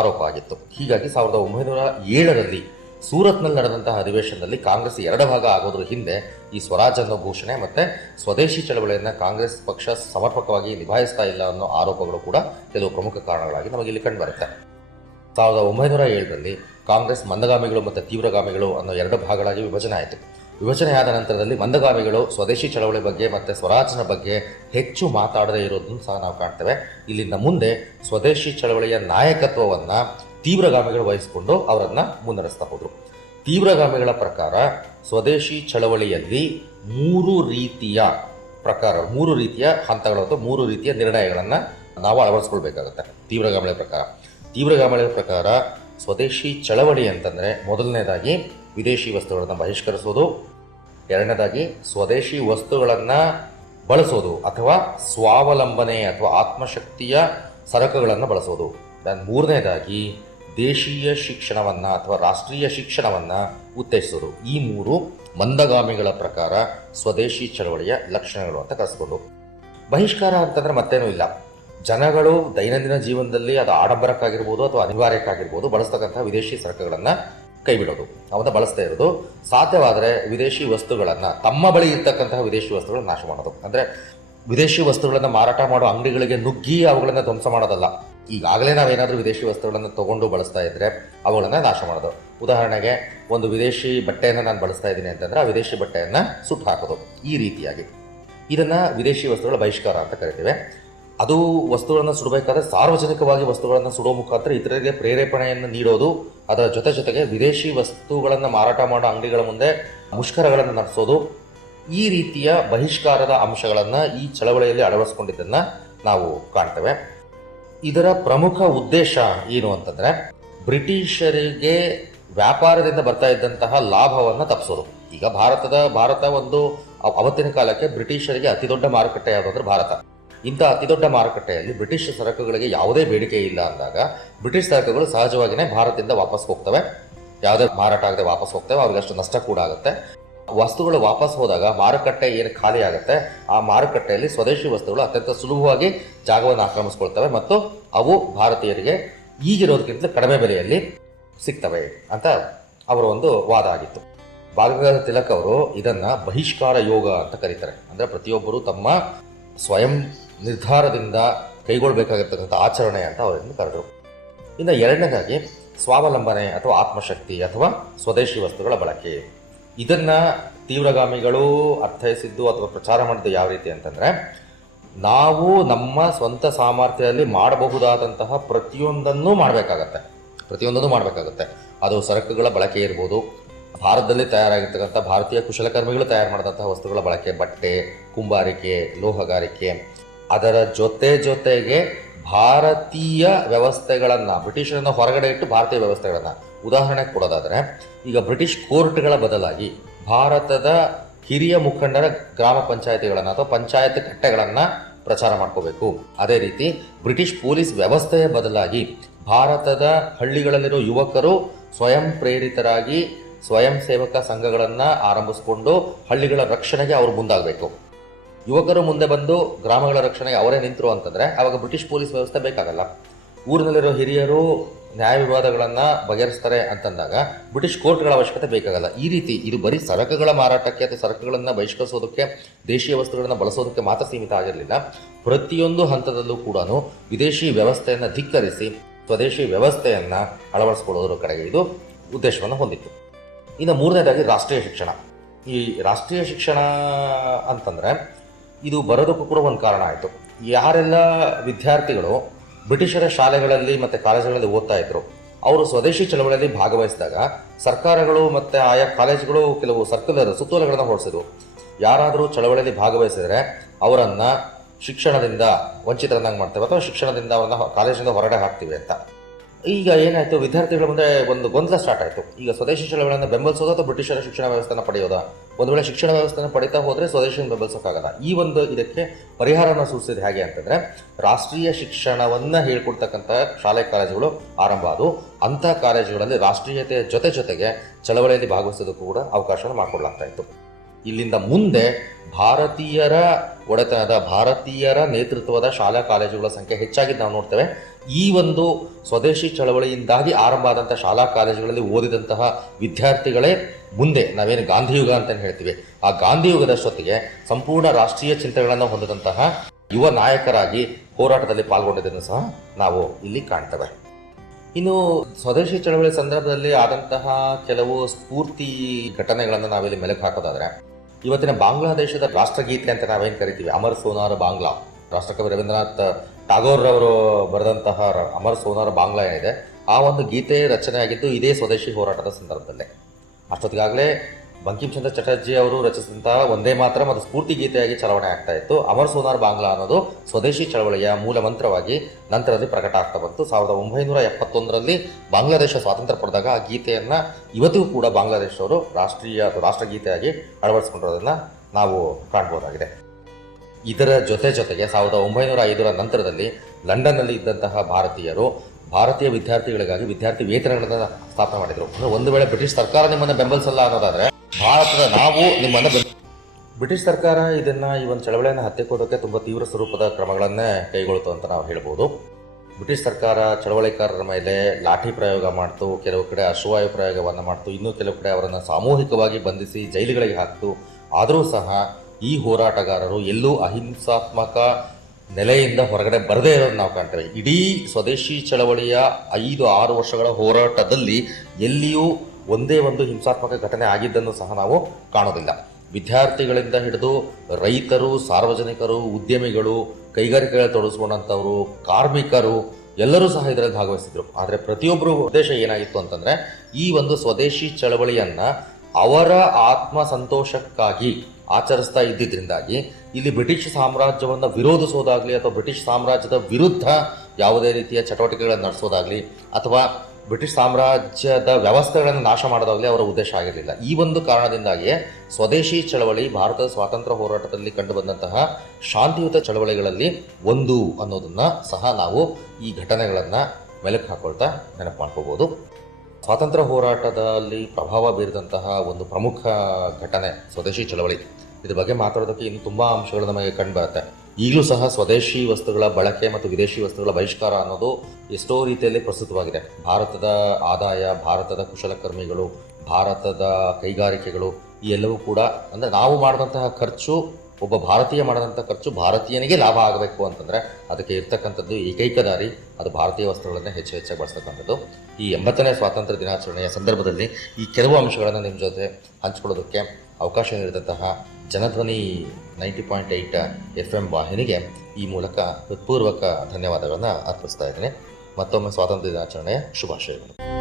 ಆರೋಪ ಆಗಿತ್ತು. ಹೀಗಾಗಿ 1907ರಲ್ಲಿ ಸೂರತ್ನಲ್ಲಿ ನಡೆದಂತಹ ಅಧಿವೇಶನದಲ್ಲಿ ಕಾಂಗ್ರೆಸ್ ಎರಡು ಭಾಗ ಆಗೋದ್ರ ಹಿಂದೆ ಈ ಸ್ವರಾಜ್ ಅನ್ನೋ ಘೋಷಣೆ ಮತ್ತು ಸ್ವದೇಶಿ ಚಳವಳಿಯನ್ನು ಕಾಂಗ್ರೆಸ್ ಪಕ್ಷ ಸಮರ್ಪಕವಾಗಿ ನಿಭಾಯಿಸ್ತಾ ಇಲ್ಲ ಅನ್ನೋ ಆರೋಪಗಳು ಕೂಡ ಕೆಲವು ಪ್ರಮುಖ ಕಾರಣಗಳಾಗಿ ನಮಗೆ ಇಲ್ಲಿ ಕಂಡುಬರುತ್ತೆ. 1907ರಲ್ಲಿ ಕಾಂಗ್ರೆಸ್ ಮಂದಗಾಮಿಗಳು ಮತ್ತು ತೀವ್ರಗಾಮಿಗಳು ಅನ್ನೋ ಎರಡು ಭಾಗಗಳಾಗಿ ವಿಭಜನೆ ಆಯಿತು. ವಿಭಜನೆಯಾದ ನಂತರದಲ್ಲಿ ಮಂದಗಾಮಿಗಳು ಸ್ವದೇಶಿ ಚಳವಳಿ ಬಗ್ಗೆ ಮತ್ತು ಸ್ವರಾಜ್ನ ಬಗ್ಗೆ ಹೆಚ್ಚು ಮಾತಾಡದೇ ಇರೋದನ್ನು ಸಹ ನಾವು ಕಾಣ್ತೇವೆ. ಇಲ್ಲಿಂದ ಮುಂದೆ ಸ್ವದೇಶಿ ಚಳವಳಿಯ ನಾಯಕತ್ವವನ್ನು ತೀವ್ರಗಾಮಿಗಳು ವಹಿಸಿಕೊಂಡು ಅವರನ್ನು ಮುನ್ನಡೆಸ್ತಾ ಹೋದರು. ತೀವ್ರಗಾಮಿಗಳ ಪ್ರಕಾರ ಸ್ವದೇಶಿ ಚಳವಳಿಯಲ್ಲಿ ಮೂರು ರೀತಿಯ ಹಂತಗಳು ಅಥವಾ ಮೂರು ರೀತಿಯ ನಿರ್ಣಯಗಳನ್ನು ನಾವು ಅಳವಡಿಸ್ಕೊಳ್ಬೇಕಾಗುತ್ತೆ. ತೀವ್ರಗಾಮಿಗಳ ಪ್ರಕಾರ ಸ್ವದೇಶಿ ಚಳವಳಿ ಅಂತಂದರೆ ಮೊದಲನೇದಾಗಿ ವಿದೇಶಿ ವಸ್ತುಗಳನ್ನು ಬಹಿಷ್ಕರಿಸೋದು, ಎರಡನೇದಾಗಿ ಸ್ವದೇಶಿ ವಸ್ತುಗಳನ್ನು ಬಳಸೋದು ಅಥವಾ ಸ್ವಾವಲಂಬನೆ ಅಥವಾ ಆತ್ಮಶಕ್ತಿಯ ಸರಕುಗಳನ್ನು ಬಳಸೋದು, ಮೂರನೇದಾಗಿ ದೇಶೀಯ ಶಿಕ್ಷಣವನ್ನು ಅಥವಾ ರಾಷ್ಟ್ರೀಯ ಶಿಕ್ಷಣವನ್ನು ಉತ್ತೇಜಿಸೋದು. ಈ ಮೂರು ಮಂದಗಾಮಿಗಳ ಪ್ರಕಾರ ಸ್ವದೇಶಿ ಚಳವಳಿಯ ಲಕ್ಷಣಗಳು ಅಂತ ಕರೆಸ್ಕೊಂಡು. ಬಹಿಷ್ಕಾರ ಅಂತಂದರೆ ಮತ್ತೇನೂ ಇಲ್ಲ, ಜನಗಳು ದೈನಂದಿನ ಜೀವನದಲ್ಲಿ ಅದು ಆಡಂಬರಕ್ಕಾಗಿರ್ಬೋದು ಅಥವಾ ಅನಿವಾರ್ಯಕ್ಕಾಗಿರ್ಬೋದು ಬಳಸ್ತಕ್ಕಂಥ ವಿದೇಶಿ ಸರಕುಗಳನ್ನು ಕೈಬಿಡೋದು, ಅವನ್ನ ಬಳಸ್ತಾ ಇರೋದು. ಸಾಧ್ಯವಾದರೆ ವಿದೇಶಿ ವಸ್ತುಗಳನ್ನು, ತಮ್ಮ ಬಳಿ ಇರ್ತಕ್ಕಂತಹ ವಿದೇಶಿ ವಸ್ತುಗಳನ್ನು ನಾಶ ಮಾಡೋದು. ಅಂದರೆ ವಿದೇಶಿ ವಸ್ತುಗಳನ್ನು ಮಾರಾಟ ಮಾಡೋ ಅಂಗಡಿಗಳಿಗೆ ನುಗ್ಗಿ ಅವುಗಳನ್ನು ಧ್ವಂಸ ಮಾಡೋದಲ್ಲ. ಈಗಾಗಲೇ ನಾವೇನಾದರೂ ವಿದೇಶಿ ವಸ್ತುಗಳನ್ನು ತೊಗೊಂಡು ಬಳಸ್ತಾ ಇದ್ದರೆ ಅವುಗಳನ್ನು ನಾಶ ಮಾಡೋದು. ಉದಾಹರಣೆಗೆ ಒಂದು ವಿದೇಶಿ ಬಟ್ಟೆಯನ್ನು ನಾನು ಬಳಸ್ತಾ ಇದ್ದೀನಿ ಅಂತಂದರೆ ಆ ವಿದೇಶಿ ಬಟ್ಟೆಯನ್ನು ಸುಟ್ಟು ಹಾಕೋದು. ಈ ರೀತಿಯಾಗಿ ಇದನ್ನು ವಿದೇಶಿ ವಸ್ತುಗಳ ಬಹಿಷ್ಕಾರ ಅಂತ ಕರಿತೇವೆ. ಅದು ವಸ್ತುಗಳನ್ನು ಸುಡಬೇಕಾದ್ರೆ ಸಾರ್ವಜನಿಕವಾಗಿ ವಸ್ತುಗಳನ್ನು ಸುಡೋ ಮುಖಾಂತರ ಇತರರಿಗೆ ಪ್ರೇರೇಪಣೆಯನ್ನು ನೀಡೋದು, ಅದರ ಜೊತೆಗೆ ವಿದೇಶಿ ವಸ್ತುಗಳನ್ನು ಮಾರಾಟ ಮಾಡೋ ಅಂಗಡಿಗಳ ಮುಂದೆ ಮುಷ್ಕರಗಳನ್ನು ನಡೆಸೋದು, ಈ ರೀತಿಯ ಬಹಿಷ್ಕಾರದ ಅಂಶಗಳನ್ನು ಈ ಚಳವಳಿಯಲ್ಲಿ ಅಳವಡಿಸ್ಕೊಂಡಿದ್ದನ್ನು ನಾವು ಕಾಣ್ತೇವೆ. ಇದರ ಪ್ರಮುಖ ಉದ್ದೇಶ ಏನು ಅಂತಂದರೆ ಬ್ರಿಟಿಷರಿಗೆ ವ್ಯಾಪಾರದಿಂದ ಬರ್ತಾ ಇದ್ದಂತಹ ಲಾಭವನ್ನು ತಪ್ಪಿಸೋದು. ಈಗ ಭಾರತ ಒಂದು ಅವತ್ತಿನ ಕಾಲಕ್ಕೆ ಬ್ರಿಟಿಷರಿಗೆ ಅತಿ ದೊಡ್ಡ ಮಾರುಕಟ್ಟೆ ಯಾವುದು ಅಂದರೆ ಭಾರತ. ಇಂಥ ಅತಿ ದೊಡ್ಡ ಮಾರುಕಟ್ಟೆಯಲ್ಲಿ ಬ್ರಿಟಿಷ್ ಸರಕುಗಳಿಗೆ ಯಾವುದೇ ಬೇಡಿಕೆ ಇಲ್ಲ ಅಂದಾಗ ಬ್ರಿಟಿಷ್ ಸರಕುಗಳು ಸಹಜವಾಗಿಯೇ ಭಾರತದಿಂದ ವಾಪಸ್ ಹೋಗ್ತವೆ, ಯಾವುದೇ ಮಾರಾಟ ಆಗದೆ ವಾಪಸ್ ಹೋಗ್ತವೆ, ಅವ್ರಿಗೆ ಅಷ್ಟು ನಷ್ಟ ಕೂಡ ಆಗುತ್ತೆ. ವಸ್ತುಗಳು ವಾಪಸ್ ಹೋದಾಗ ಮಾರುಕಟ್ಟೆ ಏನು ಖಾಲಿ ಆಗುತ್ತೆ, ಆ ಮಾರುಕಟ್ಟೆಯಲ್ಲಿ ಸ್ವದೇಶಿ ವಸ್ತುಗಳು ಅತ್ಯಂತ ಸುಲಭವಾಗಿ ಜಾಗವನ್ನು ಆಕ್ರಮಿಸ್ಕೊಳ್ತವೆ ಮತ್ತು ಅವು ಭಾರತೀಯರಿಗೆ ಈಗಿರೋದಕ್ಕಿಂತ ಕಡಿಮೆ ಬೆಲೆಯಲ್ಲಿ ಸಿಗ್ತವೆ ಅಂತ ಅವರ ಒಂದು ವಾದ ಆಗಿತ್ತು. ಬಾಲಗಂಗಾಧರ ತಿಲಕ್ ಅವರು ಇದನ್ನು ಬಹಿಷ್ಕಾರ ಯೋಗ ಅಂತ ಕರೀತಾರೆ. ಅಂದರೆ ಪ್ರತಿಯೊಬ್ಬರು ತಮ್ಮ ಸ್ವಯಂ ನಿರ್ಧಾರದಿಂದ ಕೈಗೊಳ್ಳಬೇಕಾಗಿರ್ತಕ್ಕಂಥ ಆಚರಣೆ ಅಂತ ಅವರನ್ನು ಕರೆದರು. ಇನ್ನು ಎರಡನೇದಾಗಿ ಸ್ವಾವಲಂಬನೆ ಅಥವಾ ಆತ್ಮಶಕ್ತಿ ಅಥವಾ ಸ್ವದೇಶಿ ವಸ್ತುಗಳ ಬಳಕೆ. ಇದನ್ನು ತೀವ್ರಗಾಮಿಗಳು ಅರ್ಥೈಸಿದ್ದು ಅಥವಾ ಪ್ರಚಾರ ಮಾಡಿದ್ದು ಯಾವ ರೀತಿ ಅಂತಂದರೆ, ನಾವು ನಮ್ಮ ಸ್ವಂತ ಸಾಮರ್ಥ್ಯದಲ್ಲಿ ಮಾಡಬಹುದಾದಂತಹ ಪ್ರತಿಯೊಂದನ್ನು ಮಾಡಬೇಕಾಗತ್ತೆ. ಅದು ಸರಕುಗಳ ಬಳಕೆ ಇರ್ಬೋದು, ಭಾರತದಲ್ಲಿ ತಯಾರಾಗಿರ್ತಕ್ಕಂಥ ಭಾರತೀಯ ಕುಶಲಕರ್ಮಿಗಳು ತಯಾರು ಮಾಡಿದಂತಹ ವಸ್ತುಗಳ ಬಳಕೆ, ಬಟ್ಟೆ, ಕುಂಬಾರಿಕೆ, ಲೋಹಗಾರಿಕೆ, ಅದರ ಜೊತೆಗೆ ಭಾರತೀಯ ವ್ಯವಸ್ಥೆಗಳನ್ನು ಬ್ರಿಟಿಷರನ್ನ ಹೊರಗಡೆ ಇಟ್ಟು ಭಾರತೀಯ ವ್ಯವಸ್ಥೆಗಳನ್ನು ಉದಾಹರಣೆ ಕೊಡೋದಾದರೆ, ಈಗ ಬ್ರಿಟಿಷ್ ಕೋರ್ಟ್ಗಳ ಬದಲಾಗಿ ಭಾರತದ ಹಿರಿಯ ಮುಖಂಡರ ಗ್ರಾಮ ಪಂಚಾಯತಿಗಳನ್ನು ಅಥವಾ ಪಂಚಾಯತ್ ಕಟ್ಟೆಗಳನ್ನು ಪ್ರಚಾರ ಮಾಡ್ಕೋಬೇಕು. ಅದೇ ರೀತಿ ಬ್ರಿಟಿಷ್ ಪೊಲೀಸ್ ವ್ಯವಸ್ಥೆಯ ಬದಲಾಗಿ ಭಾರತದ ಹಳ್ಳಿಗಳಲ್ಲಿರೋ ಯುವಕರು ಸ್ವಯಂ ಪ್ರೇರಿತರಾಗಿ ಸ್ವಯಂ ಸೇವಕ ಸಂಘಗಳನ್ನು ಆರಂಭಿಸಿಕೊಂಡು ಹಳ್ಳಿಗಳ ರಕ್ಷಣೆಗೆ ಅವರು ಮುಂದಾಗಬೇಕು. ಯುವಕರು ಮುಂದೆ ಬಂದು ಗ್ರಾಮಗಳ ರಕ್ಷಣೆಗೆ ಅವರೇ ನಿಂತರು ಅಂತಂದರೆ ಆವಾಗ ಬ್ರಿಟಿಷ್ ಪೊಲೀಸ್ ವ್ಯವಸ್ಥೆ ಬೇಕಾಗಲ್ಲ. ಊರಿನಲ್ಲಿರೋ ಹಿರಿಯರು ನ್ಯಾಯ ವಿವಾದಗಳನ್ನು ಬಗೆಹರಿಸ್ತಾರೆ ಅಂತಂದಾಗ ಬ್ರಿಟಿಷ್ ಕೋರ್ಟ್ಗಳ ಅವಶ್ಯಕತೆ ಬೇಕಾಗಲ್ಲ. ಈ ರೀತಿ ಇದು ಬರೀ ಸರಕುಗಳ ಮಾರಾಟಕ್ಕೆ ಅಥವಾ ಸರಕುಗಳನ್ನು ಬಹಿಷ್ಕರಿಸೋದಕ್ಕೆ, ದೇಶೀಯ ವಸ್ತುಗಳನ್ನು ಬಳಸೋದಕ್ಕೆ ಮಾತ್ರ ಸೀಮಿತ ಆಗಿರಲಿಲ್ಲ. ಪ್ರತಿಯೊಂದು ಹಂತದಲ್ಲೂ ಕೂಡ ವಿದೇಶಿ ವ್ಯವಸ್ಥೆಯನ್ನು ಧಿಕ್ಕರಿಸಿ ಸ್ವದೇಶಿ ವ್ಯವಸ್ಥೆಯನ್ನು ಅಳವಡಿಸಿಕೊಳ್ಳೋದ್ರ ಕಡೆಗೆ ಇದು ಉದ್ದೇಶವನ್ನು ಹೊಂದಿತ್ತು. ಇನ್ನು ಮೂರನೇದಾಗಿ ರಾಷ್ಟ್ರೀಯ ಶಿಕ್ಷಣ. ಈ ರಾಷ್ಟ್ರೀಯ ಶಿಕ್ಷಣ ಅಂತಂದರೆ ಇದು ಬರೋದಕ್ಕೂ ಕೂಡ ಒಂದು ಕಾರಣ ಆಯಿತು. ಯಾರೆಲ್ಲ ವಿದ್ಯಾರ್ಥಿಗಳು ಬ್ರಿಟಿಷರ ಶಾಲೆಗಳಲ್ಲಿ ಮತ್ತು ಕಾಲೇಜುಗಳಲ್ಲಿ ಓದ್ತಾ ಇದ್ರು, ಅವರು ಸ್ವದೇಶಿ ಚಳವಳಿಯಲ್ಲಿ ಭಾಗವಹಿಸಿದಾಗ ಸರ್ಕಾರಗಳು ಮತ್ತು ಆಯಾ ಕಾಲೇಜುಗಳು ಕೆಲವು ಸುತ್ತೋಲೆಗಳನ್ನು ಹೊರಡಿಸಿದ್ವು. ಯಾರಾದರೂ ಚಳವಳಿಯಲ್ಲಿ ಭಾಗವಹಿಸಿದರೆ ಅವರನ್ನು ಶಿಕ್ಷಣದಿಂದ ವಂಚಿತರನ್ನಾಗಿ ಮಾಡ್ತೇವೆ ಅಥವಾ ಶಿಕ್ಷಣದಿಂದ ಅವರನ್ನು ಕಾಲೇಜಿಂದ ಹೊರಗಡೆ ಹಾಕ್ತೀವಿ ಅಂತ. ಈಗ ಏನಾಯಿತು, ವಿದ್ಯಾರ್ಥಿಗಳ ಮುಂದೆ ಒಂದು ಗೊಂದಲ ಸ್ಟಾರ್ಟ್ ಆಯಿತು. ಈಗ ಸ್ವದೇಶಿ ಚಳವಳಿಯನ್ನು ಬೆಂಬಲಿಸೋದು ಅಥವಾ ಬ್ರಿಟಿಷರ ಶಿಕ್ಷಣ ವ್ಯವಸ್ಥೆಯನ್ನು ಪಡೆಯೋದಾ? ಒಂದು ವೇಳೆ ಶಿಕ್ಷಣ ವ್ಯವಸ್ಥೆಯನ್ನು ಪಡಿತಾ ಹೋದರೆ ಸ್ವದೇಶಿಯನ್ನು ಬೆಂಬಲಿಸೋಕ್ಕಾಗಲ್ಲ. ಇದಕ್ಕೆ ಪರಿಹಾರವನ್ನು ಸೂಚಿಸಿದ ಹೇಗೆ ಅಂತಂದರೆ, ರಾಷ್ಟ್ರೀಯ ಶಿಕ್ಷಣವನ್ನು ಹೇಳ್ಕೊಡ್ತಕ್ಕಂಥ ಶಾಲೆ ಕಾಲೇಜುಗಳು ಆರಂಭ ಆದವು. ಅಂಥ ಕಾಲೇಜುಗಳಲ್ಲಿ ರಾಷ್ಟ್ರೀಯತೆಯ ಜೊತೆಗೆ ಚಳವಳಿಯಲ್ಲಿ ಭಾಗವಹಿಸೋದಕ್ಕೂ ಕೂಡ ಅವಕಾಶವನ್ನು ಮಾಡಿಕೊಡ್ಲಾಗ್ತಾ ಇತ್ತು. ಇಲ್ಲಿಂದ ಮುಂದೆ ಭಾರತೀಯರ ಒಡೆತನದ, ಭಾರತೀಯರ ನೇತೃತ್ವದ ಶಾಲಾ ಕಾಲೇಜುಗಳ ಸಂಖ್ಯೆ ಹೆಚ್ಚಾಗಿ ನಾವು ನೋಡ್ತೇವೆ. ಈ ಒಂದು ಸ್ವದೇಶಿ ಚಳವಳಿಯಿಂದಾಗಿ ಆರಂಭ ಆದಂಥ ಶಾಲಾ ಕಾಲೇಜುಗಳಲ್ಲಿ ಓದಿದಂತಹ ವಿದ್ಯಾರ್ಥಿಗಳೇ ಮುಂದೆ ನಾವೇನು ಗಾಂಧಿಯುಗ ಅಂತ ಹೇಳ್ತೀವಿ, ಆ ಗಾಂಧಿಯುಗದಷ್ಟೊತ್ತಿಗೆ ಸಂಪೂರ್ಣ ರಾಷ್ಟ್ರೀಯ ಚಿಂತನೆಗಳನ್ನು ಹೊಂದಿದಂತಹ ಯುವ ನಾಯಕರಾಗಿ ಹೋರಾಟದಲ್ಲಿ ಪಾಲ್ಗೊಂಡಿದ್ದನ್ನು ಸಹ ನಾವು ಇಲ್ಲಿ ಕಾಣ್ತೇವೆ. ಇನ್ನು ಸ್ವದೇಶಿ ಚಳವಳಿ ಸಂದರ್ಭದಲ್ಲಿ ಆದಂತಹ ಕೆಲವು ಸ್ಫೂರ್ತಿ ಘಟನೆಗಳನ್ನು ನಾವಿಲ್ಲಿ ಮೆಲುಕು ಹಾಕೋದಾದರೆ, ಇವತ್ತಿನ ಬಾಂಗ್ಲಾದೇಶದ ರಾಷ್ಟ್ರಗೀತೆ ಅಂತ ನಾವೇನು ಕರಿತೀವಿ, ಅಮರ್ ಸೋನಾರ್ ಬಾಂಗ್ಲಾ, ರಾಷ್ಟ್ರಕವಿ ರವೀಂದ್ರನಾಥ್ ಟಾಗೋರ್ ಅವರು ಬರೆದಂತಹ ಅಮರ್ ಸೋನಾರ್ ಬಾಂಗ್ಲಾ ಏನಿದೆ, ಆ ಒಂದು ಗೀತೆ ರಚನೆ ಆಗಿದ್ದು ಇದೇ ಸ್ವದೇಶಿ ಹೋರಾಟದ ಸಂದರ್ಭದಲ್ಲೇ. ಅಷ್ಟೊತ್ತಿಗಾಗಲೇ ಬಂಕಿಂಚಂದ್ರ ಚಟರ್ಜಿ ಅವರು ರಚಿಸಿದಂತಹ ಒಂದೇ ಮಾತ್ರ ಮತ್ತು ಸ್ಫೂರ್ತಿ ಗೀತೆಯಾಗಿ ಚಲಾವಣೆ ಆಗ್ತಾ ಇತ್ತು. ಅಮರ್ ಸೋನಾರ್ ಬಾಂಗ್ಲಾ ಅನ್ನೋದು ಸ್ವದೇಶಿ ಚಳವಳಿಯ ಮೂಲ ಮಂತ್ರವಾಗಿ ನಂತರದಲ್ಲಿ ಪ್ರಕಟ ಆಗ್ತಾ ಬಂತು. 1971ರಲ್ಲಿ ಬಾಂಗ್ಲಾದೇಶ ಸ್ವಾತಂತ್ರ್ಯ ಪಡೆದಾಗ ಆ ಗೀತೆಯನ್ನು ಇವತ್ತಿಗೂ ಕೂಡ ಬಾಂಗ್ಲಾದೇಶವರು ರಾಷ್ಟ್ರಗೀತೆಯಾಗಿ ಅಳವಡಿಸಿಕೊಂಡಿರೋದನ್ನು ನಾವು ಕಾಣ್ಬೋದಾಗಿದೆ. ಇದರ ಜೊತೆಗೆ 1905ರ ನಂತರದಲ್ಲಿ ಲಂಡನ್ನಲ್ಲಿ ಇದ್ದಂತಹ ಭಾರತೀಯರು ಭಾರತೀಯ ವಿದ್ಯಾರ್ಥಿಗಳಿಗಾಗಿ ವಿದ್ಯಾರ್ಥಿ ವೇತನಗಳನ್ನು ಸ್ಥಾಪನೆ ಮಾಡಿದರು. ಅಂದರೆ ಒಂದು ವೇಳೆ ಬ್ರಿಟಿಷ್ ಸರ್ಕಾರ ನಿಮ್ಮನ್ನು ಬೆಂಬಲಿಸಲ್ಲ ಅನ್ನೋದಾದರೆ ಭಾರತದ ನಾವು ನಿಮ್ಮನ್ನು ಬ್ರಿಟಿಷ್ ಸರ್ಕಾರ ಈ ಒಂದು ಚಳವಳಿಯನ್ನು ಹತ್ತಿಕ್ಕೋದಕ್ಕೆ ತುಂಬ ತೀವ್ರ ಸ್ವರೂಪದ ಕ್ರಮಗಳನ್ನೇ ಕೈಗೊಳ್ತು ಅಂತ ನಾವು ಹೇಳ್ಬೋದು. ಬ್ರಿಟಿಷ್ ಸರ್ಕಾರ ಚಳವಳಿಕಾರರ ಮೇಲೆ ಲಾಠಿ ಪ್ರಯೋಗ ಮಾಡ್ತು, ಕೆಲವು ಕಡೆ ಅಶ್ವವಾಯು ಪ್ರಯೋಗವನ್ನು ಮಾಡ್ತು, ಇನ್ನೂ ಕೆಲವು ಕಡೆ ಅವರನ್ನು ಸಾಮೂಹಿಕವಾಗಿ ಬಂಧಿಸಿ ಜೈಲುಗಳಿಗೆ ಹಾಕ್ತು. ಆದರೂ ಸಹ ಈ ಹೋರಾಟಗಾರರು ಎಲ್ಲೂ ಅಹಿಂಸಾತ್ಮಕ ನೆಲೆಯಿಂದ ಹೊರಗಡೆ ಬರದೇ ಇರೋದು ನಾವು ಕಾಣ್ತೇವೆ. ಇಡೀ ಸ್ವದೇಶಿ ಚಳವಳಿಯ 5-6 ವರ್ಷಗಳ ಹೋರಾಟದಲ್ಲಿ ಎಲ್ಲಿಯೂ ಒಂದೇ ಒಂದು ಹಿಂಸಾತ್ಮಕ ಘಟನೆ ಆಗಿದ್ದನ್ನು ಸಹ ನಾವು ಕಾಣೋದಿಲ್ಲ. ವಿದ್ಯಾರ್ಥಿಗಳಿಂದ ಹಿಡಿದು ರೈತರು, ಸಾರ್ವಜನಿಕರು, ಉದ್ಯಮಿಗಳು, ಕೈಗಾರಿಕೆಗಳಲ್ಲಿ ತೊಡಗಿಸ್ಕೊಂಡಂಥವರು, ಕಾರ್ಮಿಕರು ಎಲ್ಲರೂ ಸಹ ಇದರಲ್ಲಿ ಭಾಗವಹಿಸಿದ್ರು. ಆದರೆ ಪ್ರತಿಯೊಬ್ಬರು ಉದ್ದೇಶ ಏನಾಗಿತ್ತು ಅಂತಂದರೆ, ಈ ಒಂದು ಸ್ವದೇಶಿ ಚಳವಳಿಯನ್ನು ಅವರ ಆತ್ಮ ಸಂತೋಷಕ್ಕಾಗಿ ಆಚರಿಸ್ತಾ ಇದ್ದಿದ್ದರಿಂದಾಗಿ ಇಲ್ಲಿ ಬ್ರಿಟಿಷ್ ಸಾಮ್ರಾಜ್ಯವನ್ನು ವಿರೋಧಿಸೋದಾಗಲಿ ಅಥವಾ ಬ್ರಿಟಿಷ್ ಸಾಮ್ರಾಜ್ಯದ ವಿರುದ್ಧ ಯಾವುದೇ ರೀತಿಯ ಚಟುವಟಿಕೆಗಳನ್ನು ನಡೆಸೋದಾಗಲಿ ಅಥವಾ ಬ್ರಿಟಿಷ್ ಸಾಮ್ರಾಜ್ಯದ ವ್ಯವಸ್ಥೆಗಳನ್ನು ನಾಶ ಮಾಡೋದಾಗಲಿ ಅವರ ಉದ್ದೇಶ ಆಗಿರಲಿಲ್ಲ. ಈ ಒಂದು ಕಾರಣದಿಂದಾಗಿಯೇ ಸ್ವದೇಶಿ ಚಳವಳಿ ಭಾರತದ ಸ್ವಾತಂತ್ರ್ಯ ಹೋರಾಟದಲ್ಲಿ ಕಂಡುಬಂದಂತಹ ಶಾಂತಿಯುತ ಚಳವಳಿಗಳಲ್ಲಿ ಒಂದು ಅನ್ನೋದನ್ನು ಸಹ ನಾವು ಈ ಘಟನೆಗಳನ್ನು ಮೆಲುಕು ಹಾಕೊಳ್ತಾ ನೆನಪು ಮಾಡ್ಕೋಬೋದು. ಸ್ವಾತಂತ್ರ್ಯ ಹೋರಾಟದಲ್ಲಿ ಪ್ರಭಾವ ಬೀರಿದಂತಹ ಒಂದು ಪ್ರಮುಖ ಘಟನೆ ಸ್ವದೇಶಿ ಚಳವಳಿ. ಇದ್ರ ಬಗ್ಗೆ ಮಾತಾಡೋದಕ್ಕೆ ಇನ್ನು ತುಂಬ ಅಂಶಗಳು ನಮಗೆ ಕಂಡುಬರುತ್ತೆ. ಈಗಲೂ ಸಹ ಸ್ವದೇಶಿ ವಸ್ತುಗಳ ಬಳಕೆ ಮತ್ತು ವಿದೇಶಿ ವಸ್ತುಗಳ ಬಹಿಷ್ಕಾರ ಅನ್ನೋದು ಎಷ್ಟೋ ರೀತಿಯಲ್ಲಿ ಪ್ರಸ್ತುತವಾಗಿದೆ. ಭಾರತದ ಆದಾಯ, ಭಾರತದ ಕುಶಲಕರ್ಮಿಗಳು, ಭಾರತದ ಕೈಗಾರಿಕೆಗಳು ಈ ಎಲ್ಲವೂ ಕೂಡ ಅಂದರೆ ನಾವು ಮಾಡಿದಂತಹ ಖರ್ಚು, ಒಬ್ಬ ಭಾರತೀಯ ಮಾಡಿದಂಥ ಖರ್ಚು ಭಾರತೀಯನಿಗೆ ಲಾಭ ಆಗಬೇಕು ಅಂತಂದರೆ ಅದಕ್ಕೆ ಇರ್ತಕ್ಕಂಥದ್ದು ಏಕೈಕ ದಾರಿ ಅದು ಭಾರತೀಯ ವಸ್ತುಗಳನ್ನೇ ಹೆಚ್ಚಾಗಿ ಬಳಸ್ತಕ್ಕಂಥದ್ದು. ಈ 80ನೇ ಸ್ವಾತಂತ್ರ್ಯ ದಿನಾಚರಣೆಯ ಸಂದರ್ಭದಲ್ಲಿ ಈ ಕೆಲವು ಅಂಶಗಳನ್ನು ನಿಮ್ಮ ಜೊತೆ ಹಂಚಿಕೊಳ್ಳೋದಕ್ಕೆ ಅವಕಾಶ ನೀಡಿದಂತಹ ಜನಧ್ವನಿ 90.8 FM ವಾಹಿನಿಗೆ ಈ ಮೂಲಕ ಹೃತ್ಪೂರ್ವಕ ಧನ್ಯವಾದಗಳನ್ನು ಅರ್ಪಿಸ್ತಾ ಇದ್ದೇನೆ. ಮತ್ತೊಮ್ಮೆ ಸ್ವಾತಂತ್ರ್ಯ ದಿನಾಚರಣೆಯ ಶುಭಾಶಯಗಳು.